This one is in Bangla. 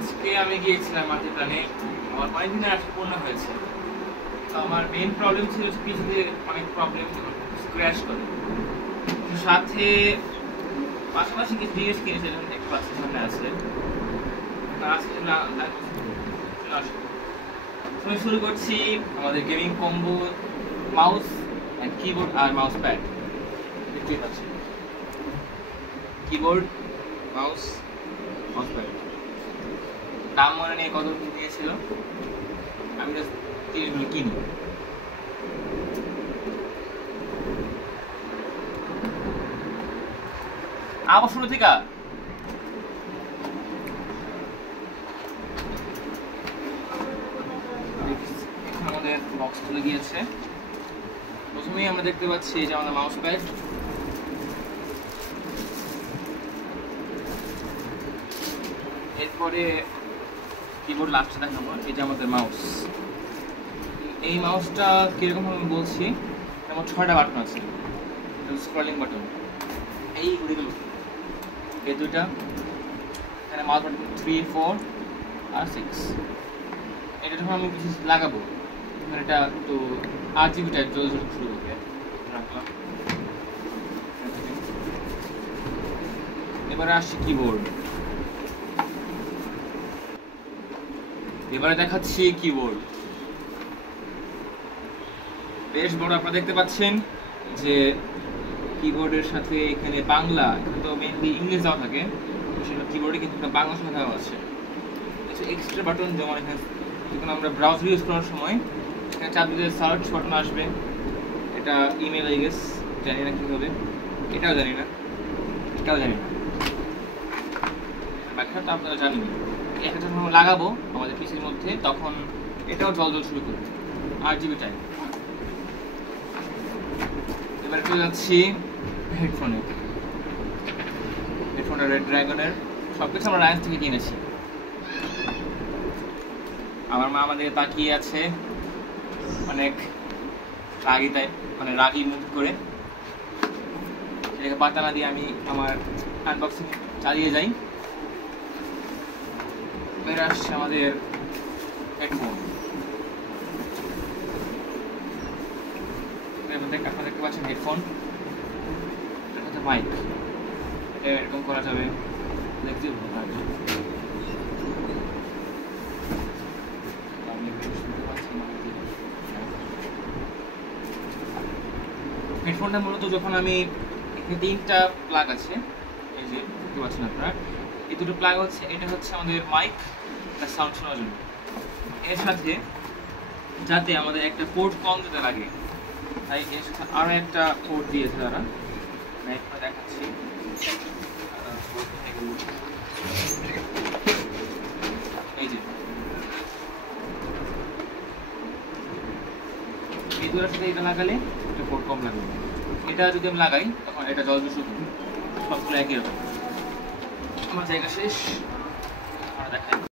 আজকে আমি গিয়েছিলাম মাঠে প্রাণে, আমার অনেকদিনের আশা পূর্ণ হয়েছে। তো আমার মেইন প্রবলেম ছিল পিছিয়ে অনেক প্রবলেম ক্র্যাশ করে, সাথে পাশাপাশি কিছু জিনিস কিনেছিলাম, একটু আছে সামনে আছে। আমি শুরু করছি আমাদের gaming combo, mouse and keyboard আর মাউস প্যাড। দেখতেই পাচ্ছি কিবোর্ড, মাউস, মাউস প্যাড। দাম মনে নেই কত দিয়েছিল, আমি জাস্ট জিনিসগুলো কিনি। আবার শুরু থেকে আমাদের বক্স খুলে গিয়েছে। প্রথমেই আমরা দেখতে পাচ্ছি যে আমাদের মাউস প্যাড, এরপরে কিবোর্ড লাস্টে দেখাবো। এই যে আমাদের মাউস, এই মাউসটা কিরকম আমি বলছি, যেমন 6টা বাটন আছে, স্ক্রলিং বাটন, এই ঘুড়িগুলো, এই দুইটা, এখানে মাউস বাটন 3, 4 আর 6। এটা যখন আমি কিছু লাগাবো, এটা একটু RGB টাইপ জল শুরু করবে, রাখলাম। এবারে আসছি কিবোর্ড, এবারে দেখাচ্ছি কিবোর্ড। বেশ বড়, আপনারা দেখতে পাচ্ছেন যে কিবোর্ডের সাথে এখানে বাংলা, এখানে তো মেইনলি ইংলিশ দেওয়া থাকে, সেটা কিবোর্ডে কিন্তু বাংলা শেখাও আছে। কিছু এক্সট্রা বাটন, যেমন এখানে যখন আমরা ব্রাউজার ইউজ করার সময় এখানে চাপ দিলে সার্চ বাটন আসবে। এটা ইমেল আই গেস, জানি না কী হবে, এটাও জানি না, এটাও জানি না, ব্যাখ্যা তো আপনারা জানি না। এটা যখন আমরা লাগাবো আমাদের পিসির মধ্যে, তখন এটাও জল শুরু করবে, RGB টাইপ। এবার চলে যাচ্ছি হেডফোনে। হেডফোনটা রেড ড্রাগনের, সবকিছু আমরা রাইন্স থেকে কিনেছি। আমার মা আমাদের তাকিয়ে আছে অনেক রাগি টাইপ, মানে রাগি মুভ করে। সেটাকে পাতা না দিয়ে আমি আমার আনবক্সিং চালিয়ে যাই। বের আসছে আমাদের হেডফোন। আপনারা দেখতে পাচ্ছেন হেডফোন, এটার সাথে মাইক, এটা এরকম করা যাবে, দেখতে হেডফোনটা মূলত যখন আমি, এখানে 3টা প্লাগ আছে, এই যে দেখতে পাচ্ছেন আপনারা, এই দুটো প্লাগ হচ্ছে, এটা হচ্ছে আমাদের মাইক সাউন্ড শোনার জন্য। এর সাথে যাতে আমাদের একটা পোর্ট কম যেতে লাগে, তাই এর সাথে আরও একটা পোর্ট দিয়েছে তারা, দেখাচ্ছি। এই যে এই দুটার সাথে এটা লাগালে একটা পোর্ট কম লাগবে, এটা যদি আমি লাগাই তখন এটা জল শুধু, সবগুলো একই রকম। আমার জায়গা শেষ, আমরা দেখাই।